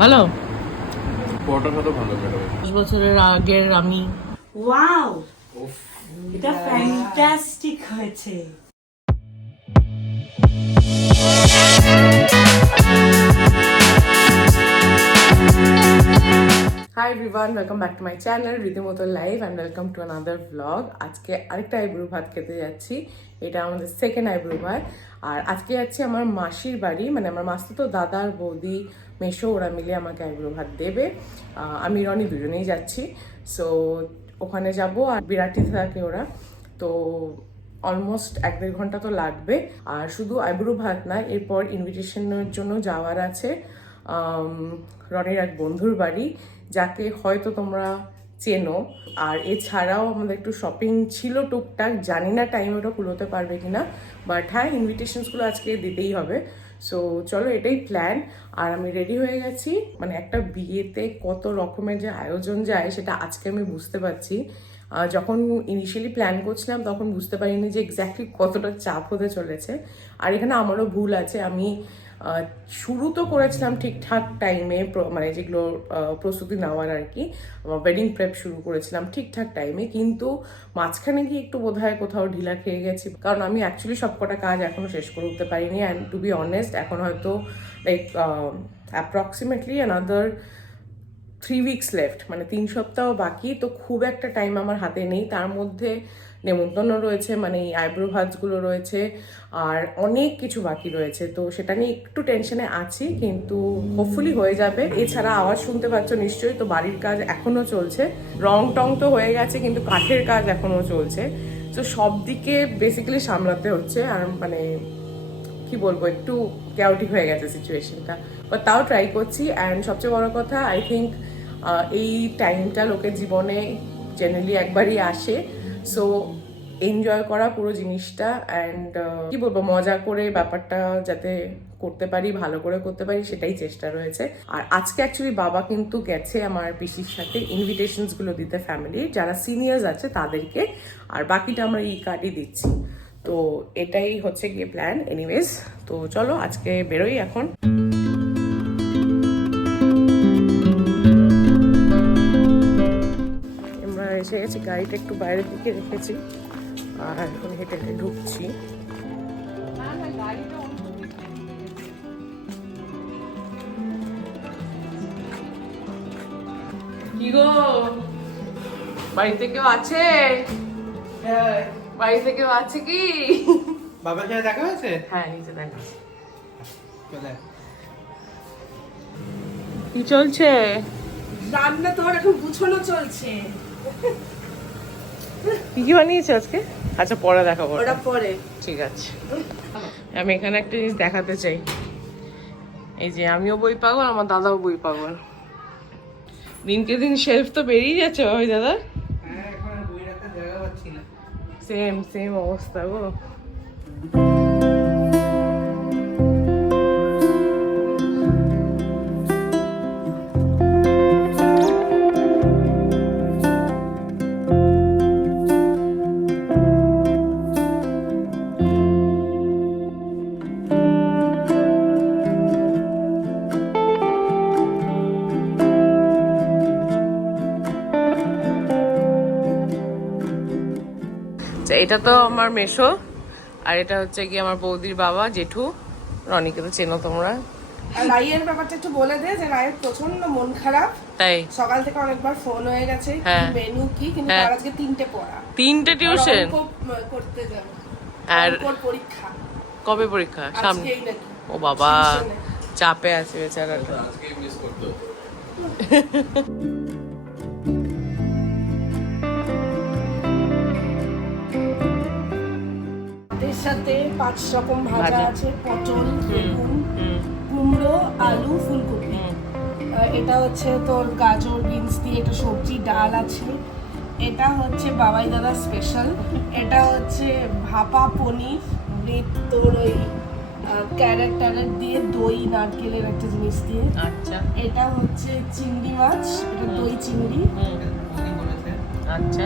ভালো। পরোটা খেতে ভালো ম্যাডাম। 10 বছরের আগের আমি। ওয়াও, এটা ফ্যান্টাস্টিক হয়েছে। Hi everyone, welcome back to my channel রীতিমতো live and welcome to another vlog. আজকে আরেকটা আইব্রো ভাত খেতে যাচ্ছি। এটা আমাদের সেকেন্ড আইব্রো ভাত। আর আজকে যাচ্ছি আমার মাসির বাড়ি, মানে আমার মাসতুতো দাদার বৌদি মেশো ওরা মিলে আমাকে আইব্রো ভাত দেবে। আমি রনি দুজনেই যাচ্ছি। সো ওখানে যাব, আর বিরাটিতে থাকে ওরা, তো অলমোস্ট 1-1.5 ঘন্টা তো লাগবে। আর শুধু আইব্রো ভাত না, এরপর ইনভিটেশনের জন্য যাওয়ার আছে রনির এক বন্ধুর বাড়ি, যাকে হয়তো তোমরা চেনো। আর এছাড়াও আমাদের একটু শপিং ছিল টুকটাক, জানি না টাইম ওটা কুলোতে পারবে কিনা, বাট হ্যাঁ ইনভিটেশনসগুলো আজকে দিতেই হবে। সো চলো, এটাই প্ল্যান। আর আমি রেডি হয়ে গেছি। মানে একটা বিয়েতে কত রকমের যে আয়োজন যায় সেটা আজকে আমি বুঝতে পারছি। যখন ইনিশিয়ালি প্ল্যান করছিলাম তখন বুঝতে পারিনি যে এক্স্যাক্টলি কতটা চাপ হতে চলেছে। আর এখানে আমারও ভুল আছে। আমি শুরু তো করেছিলাম ঠিকঠাক টাইমে, মানে যেগুলো প্রস্তুতি নেওয়ার আর কি, ওয়েডিং প্রেপ শুরু করেছিলাম ঠিকঠাক টাইমে, কিন্তু মাঝখানে গিয়ে একটু বোধহয় কোথাও ঢিলা খেয়ে গেছি, কারণ আমি অ্যাকচুয়ালি সবকটা কাজ এখনও শেষ করে উঠতে পারিনি। অ্যান্ড টু বি অনেস্ট, এখন হয়তো like approximately another 3 weeks left, মানে 3 সপ্তাহ বাকি। তো খুব একটা টাইম আমার হাতে নেই। তার মধ্যে নেমন্তন্ন রয়েছে, মানে এই আইব্রো ভাজগুলো রয়েছে, আর অনেক কিছু বাকি রয়েছে। তো সেটা নিয়ে একটু টেনশনে আছি, কিন্তু হোপফুলি হয়ে যাবে। এছাড়া আওয়াজ শুনতে পাচ্ছ নিশ্চয়ই, তো বাড়ির কাজ এখনও চলছে। রং টং তো হয়ে গেছে, কিন্তু কাঠের কাজ এখনও চলছে। তো সব দিকে বেসিক্যালি সামলাতে হচ্ছে। আর মানে কি বলবো, একটু ক্যাওটিক হয়ে গেছে সিচুয়েশনটা, বাট তাও ট্রাই করছি। অ্যান্ড সবচেয়ে বড় কথা, আই থিঙ্ক এই টাইমটা লোকের জীবনে জেনারেলি একবারই আসে। সো এনজয় করা পুরো জিনিসটা, অ্যান্ড কি বলবো, মজা করে ব্যাপারটা যাতে করতে পারি, ভালো করে করতে পারি, সেটাই চেষ্টা রয়েছে। আর আজকে অ্যাকচুয়ালি বাবা কিন্তু গেছে আমার পিসির সাথে ইনভিটেশনসগুলো দিতে, ফ্যামিলির যারা সিনিয়র্স আছে তাদেরকে, আর বাকিটা আমরা ই কার্ডই দিচ্ছি। তো এটাই হচ্ছে গিয়ে প্ল্যান। এনিওয়েজ, তো চলো আজকে বেরোই এখন। আমরা এসে গেছি, গাড়িটা একটু বাইরের দিকে রেখেছি, আর এখন হেঁটে হেঁটে ঢুকছি। কি গো, বাড়িতে কেউ আছে? বাড়িতে কেউ আছে কি? বাবার সাথে দেখা হয়েছে? হ্যাঁ, নিচে দেখা। চলে কি চলছে? রান্না তোমার এখন গুছানো চলছে। কি কি বানিয়েছে আজকে? আচ্ছা, পরে দেখাবো। ওটা পরে। ঠিক আছে। আমি এখানে একটা জিনিস দেখাতে চাই। এই যে আমিও বই পাগল, আমার দাদাও বই পাগল। দিনকে দিন শেলফ তো বেরিয়ে যাচ্ছে ভাই দাদা। হ্যাঁ, এখন আর বই রাখার জায়গা পাচ্ছি না। সেম সেম অবস্থা গো। এটা তো আমার মেশো, আর এটা হচ্ছে কি আমার বৌদির বাবা, জেঠু। রনিকে তো চেনো তোমরা। আর রাইয়ের ব্যাপারটা একটু বলে দে, যে রায়ের প্রচন্ড মন খারাপ। তাই সকাল থেকে অনেকবার ফোন হয়ে গেছে, হ্যাঁ। মেনু কি, কিন্তু হ্যাঁ। তার আজকে 3টে পড়া, 3টে টিউশন করতে যাবে। আর অঙ্কর পরীক্ষা কবে পরীক্ষা? সামনে। আজকেই নাকি। ও বাবা, টিউশনে। চাপে আছে বেচারাটা। আজকেই মিস করতে হতো। এর সাথে 5 রকম ভাজা ভাজা। আছে, পটল, বেগুন, কুমড়ো, আলু, ফুলকপি। এটা হচ্ছে তোর গাজর, বিনস দিয়ে একটা সবজি, ডাল আছে। এটা হচ্ছে বাবাই দাদা স্পেশাল। এটা হচ্ছে ভাপা পনির উইথ তোর ওই ক্যারেট ট্যারেট দিয়ে, দই নারকেলের একটা জিনিস দিয়ে। আচ্ছা এটা হচ্ছে চিংড়ি মাছ, এটা দই চিংড়ি। উনি বলেছে। আচ্ছা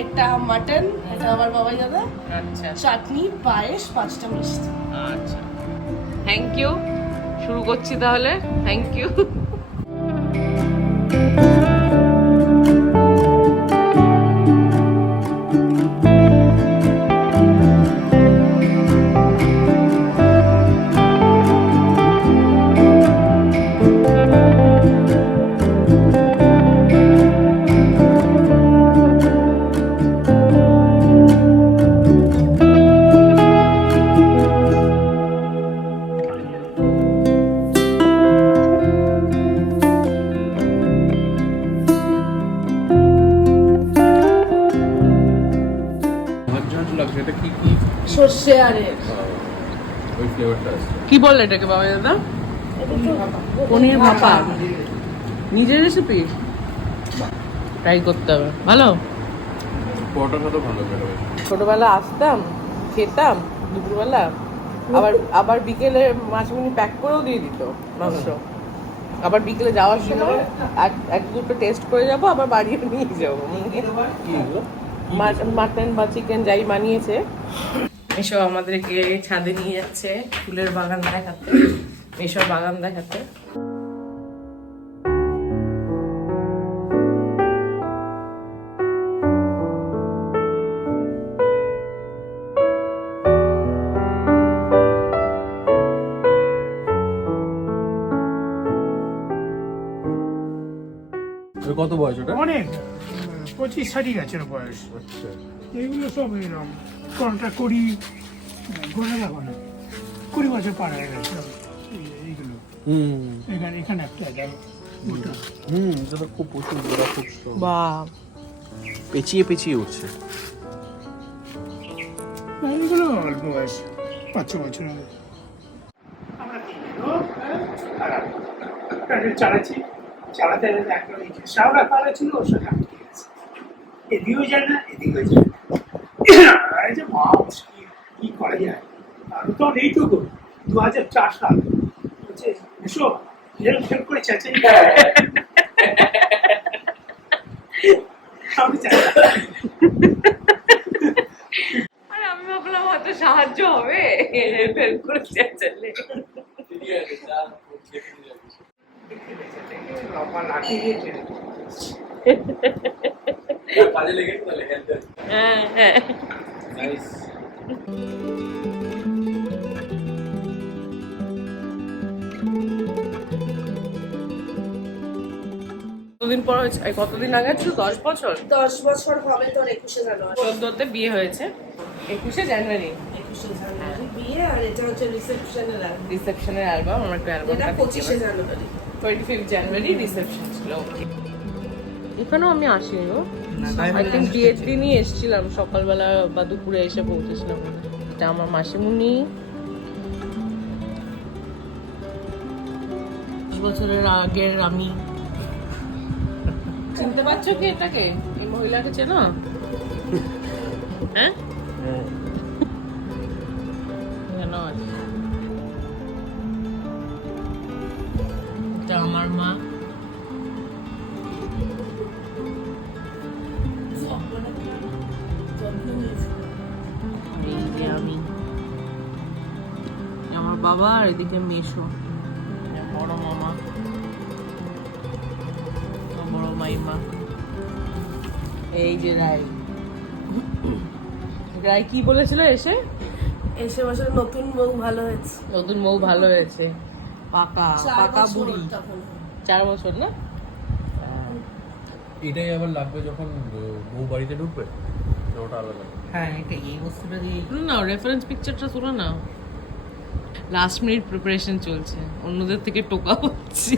এটা মাটন, এটা আমার বাবাই দাদা। আচ্ছা চাটনি, পায়েস, 5টা মিষ্টি। আচ্ছা, থ্যাংক ইউ। শুরু করছি তাহলে। Thank you. ঝাঁঝ লাগছে, এটা কি কি সর্ষে আরে ওই ফ্লেভারটা আছে। কি বললে এটাকে বাবা দাদা? পনির ভাপা নিজের রেসিপি, ট্রাই করতে হবে। ভালো। পরোটার সাথে ভালো ম্যাডাম। ছোটবেলা আসতাম, খেতাম দুপুরবেলা, আবার আবার বিকেলে মাছগুলি প্যাক করেও দিয়ে দিত মাংস। আবার বিকেলে যাওয়ার সময় এক দুটো টেস্ট করে যাবো, আবার বাড়ি নিয়ে যাবো। মাটন বা চিকেন যাই বানিয়েছে। এসব আমাদেরকে ছাদে নিয়ে যাচ্ছে ফুলের বাগান দেখাতে, এসব বাগান দেখাতে। কত বয়স ওটা? অনেক 25-60 গাছের বয়স। আচ্ছা, এইগুলো সব এরকম কোনটা 20 গোড়া দেখো না 20 বছর পার হয়ে গেছে এইগুলো। এখানে একটা দেখো ওটা এটা তো খুব প্রচুর গোড়া, খুব বা পেঁচিয়ে পেঁচিয়ে উঠছে। এইগুলো অল্প বয়স 5-6 বছর হবে। আমরা চালাচ্ছি, চালাতে একটা শাওলা পাড়া ছিল, ওর সাথে আটকে গেছে। এদিকেও যায় না, এদিকেও যায় না। এই যে মা মুশকিল, কি করা যায়? আর তো এইটুকু 2004 সাল বলছে এসো হেল্প করে চেঁচে আমি ভাবলাম হয়তো সাহায্য হবে হেল্প করে চেঁচালে। লাঠি দিয়ে টেনে কাজে লেগেছে তাহলে হেল্প। হ্যাঁ হ্যাঁ। নাইস। কতদিন পর হয়েছে? কতদিন আগে ছিল? 10 বছর। 10 বছর হবে তোর 21শে জানুয়ারি। 14তে বিয়ে হয়েছে, 21শে জানুয়ারি 21শে জানুয়ারি বিয়ে, আর এটা হচ্ছে রিসেপশনের রিসেপশনের অ্যালবাম। আমার একটু এটা অ্যালবামটা 25শে জানুয়ারি। 25 জানুয়ারি রিসেপশন ছিল। এখানেও আমি আসিনি গো, আই থিঙ্ক বিয়ের দিনই এসেছিলাম, সকালবেলা বা দুপুরে এসে পৌঁছেছিলাম। এটা আমার মাসিমুনি। 10 বছরের আগের আমি। চিনতে পারছো কি এটাকে? এই মহিলাকে চেনো? হ্যাঁ জানো? এটা আমার মা। এই যে আমি, আমার বাবা, আর এদিকে মেশো, বড় মামা, বড় মাইমা। এই যে রাই। রাই কি বলেছিল এসে? এসে বছর নতুন বউ ভালো হয়েছে। নতুন বউ ভালো হয়েছে, পাকা 4 পাকা বছর বুড়ি। তখন। 4 বছর না? এটাই আবার লাগবে যখন বউ বাড়িতে ঢুকবে, ওটা আলাদা। হ্যাঁ এটা এই বস্তুটা দিয়ে না, রেফারেন্স পিকচারটা তোলা না। লাস্ট মিনিট প্রিপারেশন চলছে, অন্যদের থেকে টোকা হচ্ছে।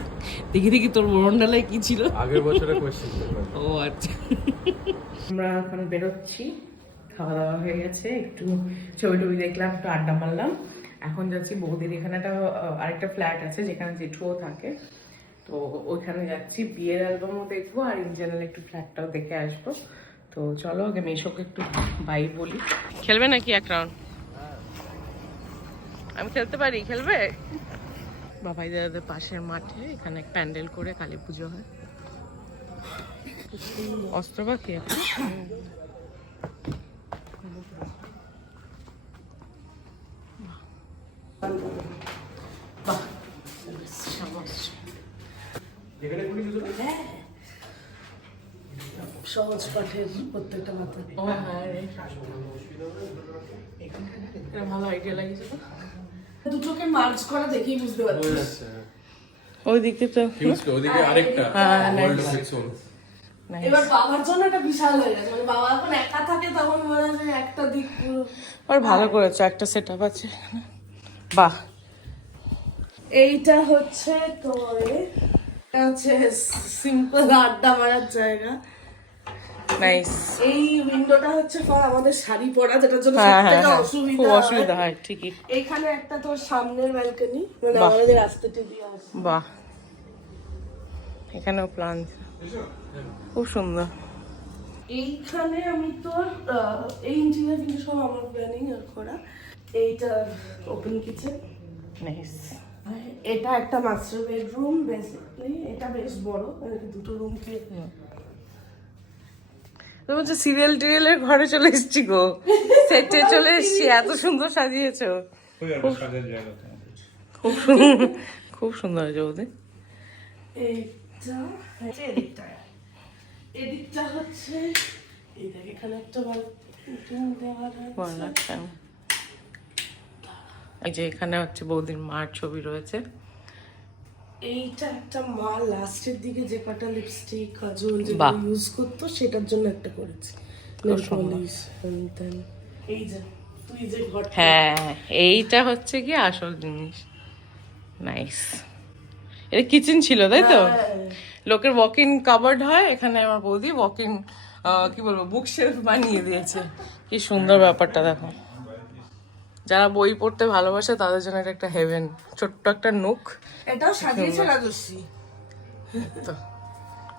দেখি দেখি তোর বরণডালায় কি ছিল। আগের বছরের কোয়েশ্চেন। ও আচ্ছা। আমরা এখন বেরোচ্ছি, খাওয়া দাওয়া হয়ে গেছে, একটু ছবি টবি দেখলাম, একটু আড্ডা মারলাম। এখন যাচ্ছি বৌদির এখানে একটা আরেকটা ফ্ল্যাট আছে যেখানে জেঠুও থাকে, তো ওইখানে যাচ্ছি। বিয়ের অ্যালবামও দেখবো আর ইন জেনারেল একটু ফ্ল্যাটটাও দেখে আসবো। তো চলো আগে মেশোকে একটু বাই বলি। খেলবে নাকি এক রাউন্ড? আমি খেলতে পারি, খেলবে? বাবাই দাদাদের পাশের মাঠে এখানে প্যান্ডেল করে কালী পুজো হয়। অস্ত্র বাকি এখন। বাহ, সহজ পাঠের প্রত্যেকটা মাথা। ও হ্যাঁ রে, এটা ভালো আইডিয়া লাগিয়েছে তো। দুটোকে মার্জ করা দেখেই বুঝতে পারছি। ওই দিকে তো ওদিকে আরেকটা ওয়ার্ল্ড অফ ইটস ওন। এবার বাবার জন্য এটা বিশাল হয়ে গেছে, মানে বাবা এখন একা থাকে তখন মনে হয় যে একটা দিক পুরো। আর ভালো করেছে, একটা সেট আপ আছে এখানে। বাহ, এইটা হচ্ছে তোর এটা হচ্ছে সিম্পল আড্ডা মারার জায়গা। নাইস। এই উইন্ডোটা হচ্ছে ফর আমাদের শাড়ি পরা, যেটার জন্য হ্যাঁ সবথেকে হ্যাঁ, অসুবিধা খুব হয়। অসুবিধা হয় ঠিকই। এইখানে একটা তোর সামনের ব্যালকনি, মানে বাহ। আমাদের রাস্তাটি দিয়ে আসে। বাহ, এখানেও প্লান্ট খুব সুন্দর। এইখানে আমি তোর এই ইন্টেরিয়র কিন্তু সব আমার প্ল্যানিং আর করা। এইটা ওপেন কিচেন, নাইস। এটা একটা মাস্টার বেডরুম বেসিক্যালি। এটা বেশ বড়, মানে দুটো রুমকে। তুমি বলছো সিরিয়াল টিরিয়ালের ঘরে চলে এসেছি গো, সেটে চলে এসেছি, এত সুন্দর সাজিয়েছো। খুব সুন্দর, খুব সুন্দর হয়েছে বৌদি। এইটা এদিকটা হচ্ছে এই দেখ, এখানে একটা বাথরুম দেওয়া আছে। এই যে এখানে হচ্ছে বৌদির মার ছবি রয়েছে। এইটা একটা মা লাস্টের দিকে যে কটা লিপস্টিক কাজল বাহ। যেগুলো ইউজ করতো সেটার জন্য একটা করেছি। নেল পলিশ and then এই যে তুই যে ঘর। হ্যাঁ, এইটা হচ্ছে কি আসল জিনিস। নাইস। এটা কিচেন ছিল তাই তো? লোকের ওয়াক ইন কাবার্ড হয়, এখানে আমার বৌদি ওয়াক ইন কি বলবো বুক শেলফ বানিয়ে দিয়েছে। কি সুন্দর ব্যাপারটা দেখো। যারা বই পড়তে ভালোবাসে তাদের জন্য এটা একটা হেভেন। ছোট্ট একটা নুক, এটাও সাজিয়েছে রাজস্বী। তো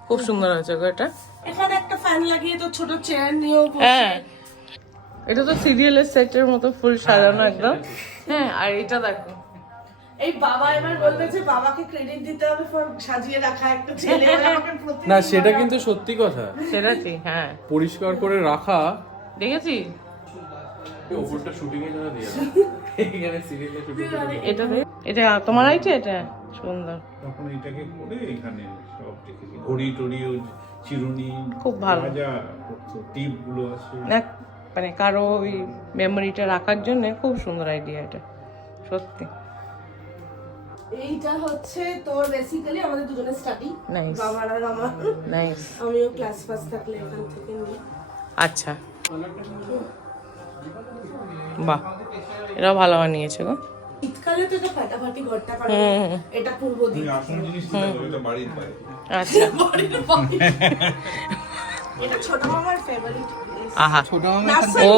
খুব সুন্দর হয়েছে গো এটা। এখানে একটা ফ্যান লাগিয়ে তো ছোট চেয়ার নিয়েও বসে। হ্যাঁ, এটা তো সিরিয়ালের সেটের মতো ফুল সাজানো একদম। হ্যাঁ, আর এটা দেখো, এই বাবা এবার বলবে যে বাবাকে ক্রেডিট দিতে হবে ফর সাজিয়ে রাখা একটা ছেলে। আমাকে প্রতিদিন না সেটা কিন্তু সত্যি কথা, সেটা ঠিক। হ্যাঁ, পরিষ্কার করে রাখা। দেখেছি ওপরটা শুটিং এর জন্য দিয়ে এখানে সিরিয়ালে শুটিং এটা এটা তোমার আইডিয়া, এটা সুন্দর, তখন এটাকে করে এখানে সব রেখেছি, ঘড়ি টড়ি ও চিরুনি খুব ভালো। যা টিপ গুলো আছে। এক- মানে কারো ওই মেমোরিটা রাখার জন্য খুব সুন্দর আইডিয়া এটা, সত্যি। এইটা হচ্ছে তোর বেসিক্যালি আমাদের দুজনের স্টাডি, Nice. বাবার আর আমার। নাইস। আমিও ক্লাস ফার্স্ট থাকলে এখান থেকে নিই। আচ্ছা, বাহ, এটাও ভালো বানিয়েছে গো। শীতকালে তো এটা ফাটাফাটি ঘরটা, কারণ এটা পূর্ব দিক। আসল জিনিস ছিল এটা বাড়ির বাইরে। আচ্ছা, এটা ছোট মামার ফেভারিট প্লেস। আহা, ছোট মামা নার্সারি। ও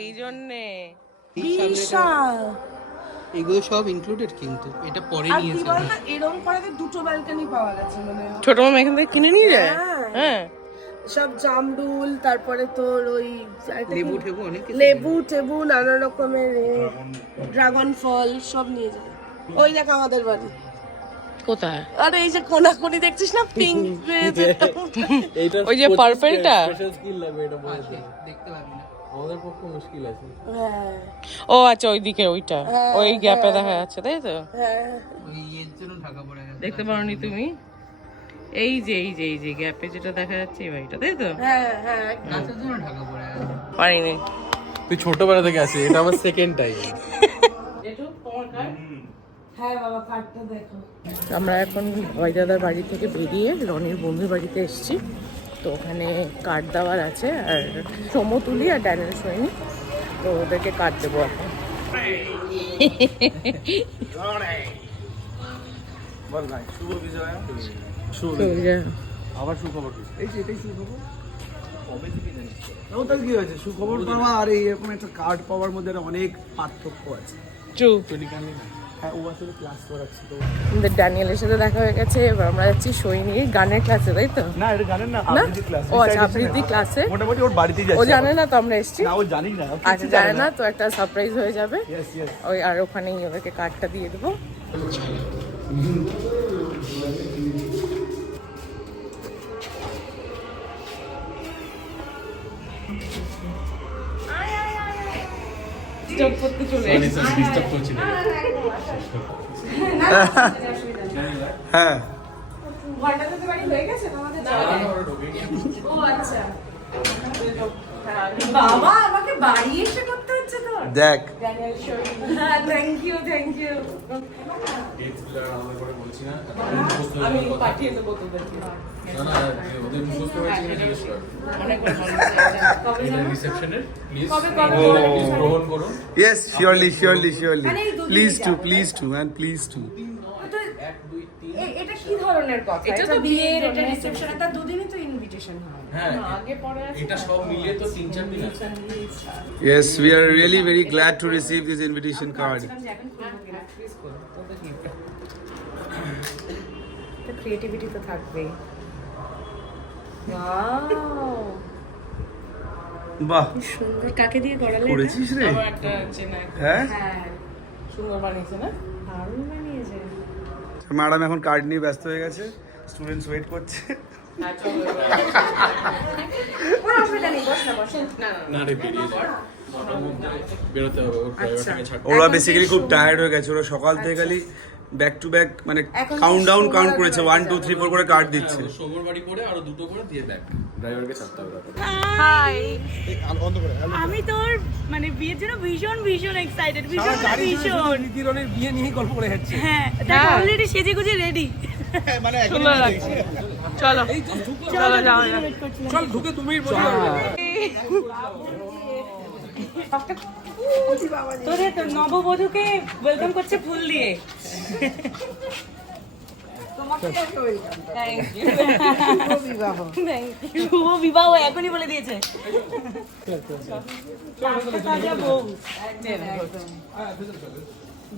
এই জন্যে বিশাল। এগুলো সব ইনক্লুডেড, কিন্তু এটা পরে আর কি নিয়েছে। বল না, এরকম করাতে দুটো ব্যালকনি পাওয়া গেছে, মানে ছোট মামা এখান থেকে কিনে নিয়ে যায়। হ্যাঁ। হ্যাঁ, সব জামরুল, তারপরে তোর ওই একটা কি- লেবু টেবু অনেক কিছু। লেবু টেবু নানা রকমের ড্রাগন ফল সব নিয়ে যায়। ওই দেখ আমাদের বাড়ি, কোথায়? আরে এই যে কোনাকুনি দেখছিস না, পিঙ্ক এইটা ওই যে পার্পলটা? স্পেশাল স্কিল লাগবে এটা বলতে। দেখতে পাবি না। আমাদের পক্ষে মুশকিল আছে। হ্যাঁ ও আচ্ছা, ওইদিকে ওইটা, ওই গ্যাপে দেখা যাচ্ছে তাই তো? হ্যাঁ। ওই এর জন্য ঢাকা পড়ে গেছে। দেখতে পারোনি তুমি? এই যে এই যে এই যে গ্যাপে যেটা দেখা যাচ্ছে এই বাড়িটা তাই তো? হ্যাঁ হ্যাঁ গাছের জন্য ঢাকা পড়ে গেছে। পারিনি। তুই ছোটবেলা থেকে আসিস, এটা আমার সেকেন্ড টাইম। হ্যাঁ বাবা, কার্ডটা দেখো। আমরা এখন ভয় দাদার বাড়ি থেকে বেরিয়ে রনির বন্ধুর বাড়িতে এসেছি। তো ওখানে কার্ড দেওয়ার আছে, আর সমতুলি আর ড্যানিয়েল সৈনি, তো ওদেরকে কার্ড দেবো এখন। বল ভাই, শুভ বিজয়। আবার সুখবর কি? এই যে এটাই সুখবর। কবে থেকে জানিস? ওটা কি হয়েছে? সুখবর পাওয়া আর এই এরকম একটা কার্ড পাওয়ার মধ্যে অনেক পার্থক্য আছে। চুপ। হ্যাঁ, ও আসলে ক্লাস করাচ্ছে তো। আমাদের ড্যানিয়েলের সাথে দেখা হয়ে গেছে, এবার আমরা যাচ্ছি সৈনির গানের ক্লাসে তাই তো? না, এটা জানেন না, না? আবৃত্তি ক্লাস। ও আচ্ছা, আবৃত্তি ক্লাসে। মোটামুটি ওর বাড়িতেই ও যাচ্ছে। জানে না তো আমরা এসেছি? না, ও জানি না। আচ্ছা, জানে না তো, একটা সারপ্রাইজ হয়ে যাবে। Yes yes. ওই আর ওখানেই ওদেরকে কার্ডটা দিয়ে দেবো। হ্যাঁ, ঘন্টাতে বাড়ি হয়ে গেছে তোমাদের যাওয়া? ও আচ্ছা। বাবা আমাকে বাড়ি এসে করতে হচ্ছে তো। দেখ হ্যাঁ থ্যাংক ইউ থ্যাংক ইউ। আমি পাঠিয়ে দেবো তোদেরকে। গ্রহণ করুন। Yes surely please to man please two এটা কি ধরনের কথা? এটা তো বিয়ের, এটা রিসেপশন, এটা দুদিনই তো ইনভিটেশন হয়। হ্যাঁ আগে পরে আছে এটা সব মিলিয়ে তো 3-4 দিন আছে। Yes we are really very glad to receive this invitation card creativity তো থাকবেই। ওয়াও বাহ সুন্দর। কাকে দিয়ে করালে এটা? করেছিস রে আমার একটা চেনা হ্যাঁ হ্যাঁ সুন্দর বানিয়েছে না? দারুণ বানিয়েছে। ম্যাডাম এখন কার্ড নিয়ে ব্যস্ত হয়ে গেছে, স্টুডেন্টস ওয়েট করছে। হ্যাঁ চলো কোনো অসুবিধা নেই, বস না বস না। না রে বেরিয়ে যায়। নটার মধ্যে বেরোতে হবে, ওর ড্রাইভারটাকে ছাড়তে হবে। ওরা বেসিক্যালি খুব টায়ার্ড হয়ে গেছে, ওরা সকাল থেকে খালি ব্যাক টু ব্যাক মানে কাউন্ট করেছে 1 2 3 4 করে কার্ড দিচ্ছে। শোভর বাড়ি করে আরো দুটো করে দিয়ে দেখ, ড্রাইভারকে ছাড়তে হবে তারপরে। হাই আমি তোর মানে বিয়ের জন্য ভীষণ ভীষণ এক্সাইটেড, ভীষণ নিতিরনের বিয়ে নিয়ে গল্প করে যাচ্ছে। হ্যাঁ দেখ অলরেডি সেজে গুজে রেডি। সুন্দর লাগছে। চলো চলো যাও চল ঢুকে তুমি বলো। তোদের তো নববধূকে ওয়েলকাম করছে ফুল দিয়ে। শুভ বিবাহ এখনই বলে দিয়েছে। তাজা বউ।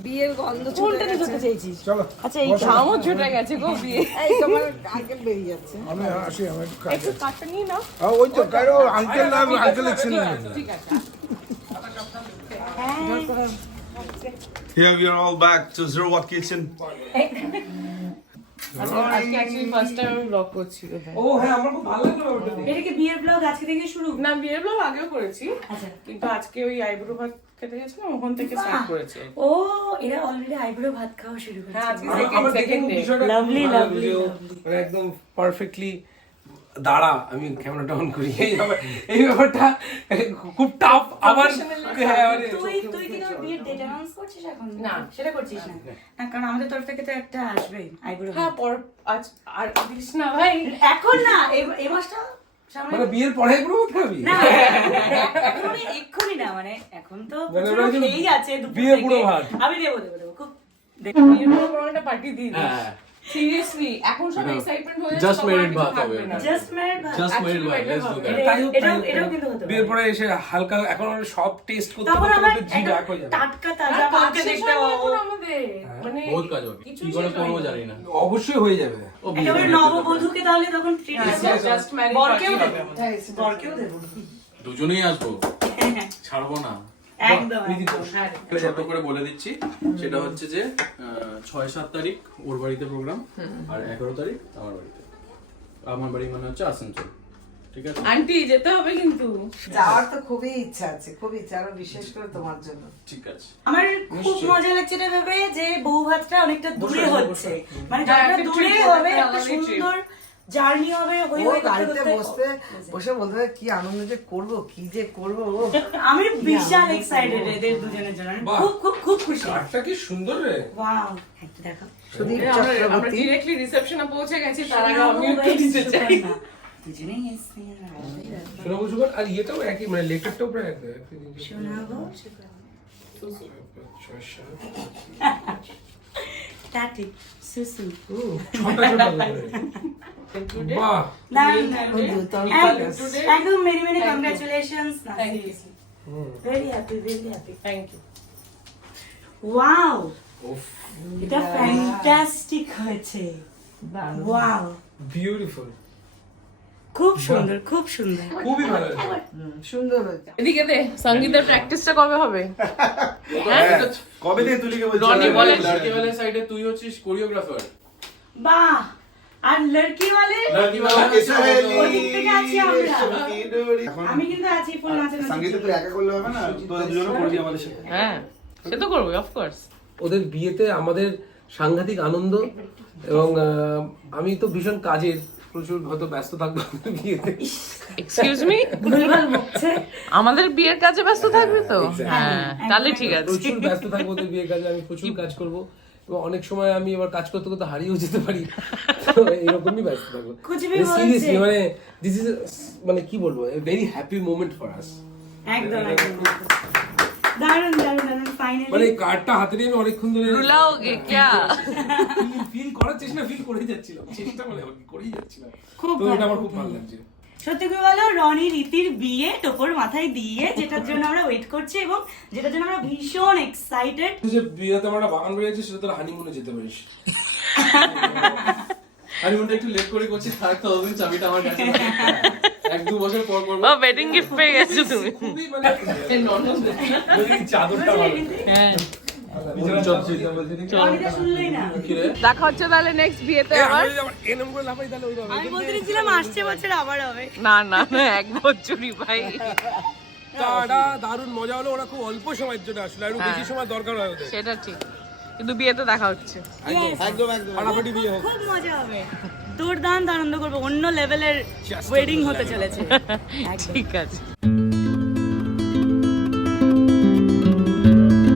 বিয়ের গন্ধ কোনটাতে ধরতে চাইছিস? আচ্ছা এই আমার ঝুটে গেছে গো বিয়ে। এই তোমার আঙ্কেল বেরিয়ে যাচ্ছে। আমি আসি, আমার একটু কাজ একটু কাটটা নিয়ে নাও। ওই তো কারো আঙ্কেল না, আঙ্কেলের ছেলে। ঠিক আছে। Here we are all back to Zero Watt Kitchen. আজকে অ্যাকচুয়ালি ফার্স্ট টাইম আমি ব্লগ করছি। ও হ্যাঁ, আমার খুব ভালো লাগলো ওটা। এটা কি বিয়ের ব্লগ আজকে থেকে শুরু? না বিয়ের ব্লগ আগেও করেছি, আচ্ছা কিন্তু আজকে ওই আইব্রো ভাত খেতে গেছিলাম, ওখান থেকে স্টার্ট করেছে। ও এরা অলরেডি আইব্রো ভাত খাওয়া শুরু হ্যাঁ করেছে। আজকে আমার দেখে সেকেন্ড খুব ডে। বিষয়টা Lovely, খুব ভালো lovely, যে ও lovely. মানে একদম পারফেক্টলি দাঁড়া, আমি ক্যামেরাটা অন করি। এই ব্যাপারটা খুব টাফ আমার। হ্যাঁ, মানে তুই কি তোর বিয়ের ডেট অ্যানাউন্স করছিস এখন? না। সেটা করছিস না। না কারণ আমাদের তরফ থেকে তো একটা আসবে আইব্রো। হ্যাঁ পর আজ আর দিস না ভাই। এখন না এই মাসটা সামনে মানে বিয়ের পরে পুরো খাবি না এক্ষুনি না মানে এখন তো মানে প্রচুর ওরা যে খেয়েই আছে দুপুর বিয়ের থেকে। পুরো ভাত। আমি দেবো খুব বিয়ের পর বড় একটা পার্টি দিয়ে দিস। হ্যাঁ। সিরিয়াসলি এখন সব এক্সাইটমেন্ট হয়ে যাচ্ছে। Just married ভাত হবে। জাস্ট ম্যারিড জাস্ট মেরিড ভাই, লেটস ডু দ্যাট। এটাও কিন্তু হতে বিয়ের পারে। পরে এসে হালকা এখন আমরা সব টেস্ট করতে তখন আমার করতে জিভ এক হয়ে যাবে। টাটকা তাজা কাউকে দেখতে পাবো। আমাদের মানে বহুত কাজ হবে, কি করে করবো জানি না। অবশ্যই হয়ে যাবে। ও বিয়ে একেবারে করে নববধূকে তাহলে তখন ট্রিট দেবো। জাস্ট ম্যারিড বরকেও দেবো। বরকেও দেবো দুজনেই আসবো, ছাড়বো না। একদম একদম। ছোট করে বলে দিচ্ছি, সেটা হচ্ছে যে 6-7 তারিখ ওর বাড়িতে প্রোগ্রাম, আর 11 তারিখ আমার বাড়িতে। আমার বাড়ি মানে হচ্ছে আসানসোল, ঠিক আছে? আন্টি যেতে হবে কিন্তু। যাওয়ার তো খুবই ইচ্ছা আছে, খুবই ইচ্ছা, আরো বিশেষ করে তোমার জন্য। ঠিক আছে। আমার খুব মজা লাগছে এটা ভেবে যে বউ ভাতটা অনেকটা দূরে হচ্ছে, মানে হ্যাঁ, যতটা একটা দূরে treat হবে হবে, একটা আলাদাই treat। সুন্দর জার্নি হবে। হই ও হই করতে গাড়িতে করতে। বসে বলতে হবে কি আনন্দ যে করবো, কি যে করবো। ও আমি বিশাল এক্সাইটেড এদের দুজনের জন্য। আমি খুব খুব খুব খুশি। কার্ডটা কি সুন্দর রে। ওয়াও একটা দেখো। সুদীপ আমরা চক্রবর্তী। ডিরেক্টলি রিসেপশনে পৌঁছে গেছি, তার আগে আমি একটু দিতে চাই। দুজনেই এসছে। শোনাবো সুগর, আর ইয়েটাও একই, মানে লেটারটাও প্রায় একই। শোনাবো। 6-7 টাটি সুসু। ছটা ছোট করে। বাহ, দারুণ দারুণ। বন্ধু, তোর একদম many many congratulations. Thank you very happy very happy. Thank you. Wow এটা ফ্যান্টাস্টিক হয়েছে। ওয়াও বিউটিফুল, খুব সুন্দর খুব সুন্দর। খুবই ভালো লাগছে। সুন্দর হয়েছে। এদিকে দে, সঙ্গীতের প্র্যাকটিসটা কবে হবে? কবে থেকে তুলিকে বলছি রনি বলে লড়কি ওয়ালে সাইডে তুই হচ্ছিস কোরিওগ্রাফার। বাহ আর লড়কি ওয়ালে লড়কি ওয়ালা ওদিক থেকে আছি আমরা। আমি কিন্তু আছি ফুল নাচে সঙ্গীতে তুই একা করলে হবে না, তোদের দুজনে করবি আমাদের সাথে। হ্যাঁ সে তো করবো অফ কোর্স। ওদের বিয়েতে আমাদের সাংঘাতিক আনন্দ এবং আমি তো ভীষণ কাজের প্রচুর হয়তো ব্যস্ত থাকবো বিয়েতে। এক্সকিউজ মি, আমাদের বিয়ের কাজে ব্যস্ত থাকবে তো? হ্যাঁ, তাহলে ঠিক আছে। প্রচুর ব্যস্ত থাকবো তো বিয়ের কাজে, আমি প্রচুর কাজ করব এবং অনেক সময় আমি এবার কাজ করতে করতে হারিয়েও যেতে পারি, তো এরকমই ব্যস্ত থাকবো। সিরিয়াসলি মানে দিস ইজ মানে কি বলবো, very happy moment for us. একদম একদম দারুণ দারুণ দারুণ। ফাইনালি মানে কার্ডটা হাতে নিয়ে আমি অনেকক্ষণ ধরে রুলাওগে ক্যা ফিল করার চেষ্টা করেই যাচ্ছিলাম, চেষ্টা মানে করেই যাচ্ছিলাম, খুব তো এটা আমার খুব ভালো লাগছে। সত্যি করে বলো, রনি রীতির বিয়ে টোপর মাথায় দিয়ে, যেটার জন্য আমরা ওয়েট করছি এবং যেটার জন্য আমরা ভীষণ এক্সাইটেড। যে বিয়েতে আমরা বাগান বেরিয়েছি সেটা তোর হানিমুনে যেতে পারিস। হানিমুনটা একটু লেট করে করছি, থাকতে হবে, চাবিটা আমার কাছে 1-2 বছর পর করব। ও ওয়েডিং গিফট পেয়ে গেছো তুমি। খুবই মানে নর্মাল যদি চাদরটা ভালো। হ্যাঁ, রনিটা শুনলেই না। দেখা হচ্ছে তাহলে নেক্সট বিয়েতে আবার। এরকম করে লাফাই তাহলে ওই হবে। আমি বলতে দিয়েছিলাম আসছে বছর আবার হবে। না না না, 1 বছরই ভাই। এটা দারুণ মজা হলো, ওরা খুব অল্প সময়ের জন্য আসলে, আর বেশি সময় দরকার হয় ওদের। সেটা ঠিক, কিন্তু বিয়েতে দেখা হচ্ছে। একদম একদম ফাটাফাটি বিয়ে হোক। খুব মজা হবে, দুর্দান্ত আনন্দ করবো, অন্য লেভেলের ওয়েডিং হতে চলেছে। ঠিক আছে।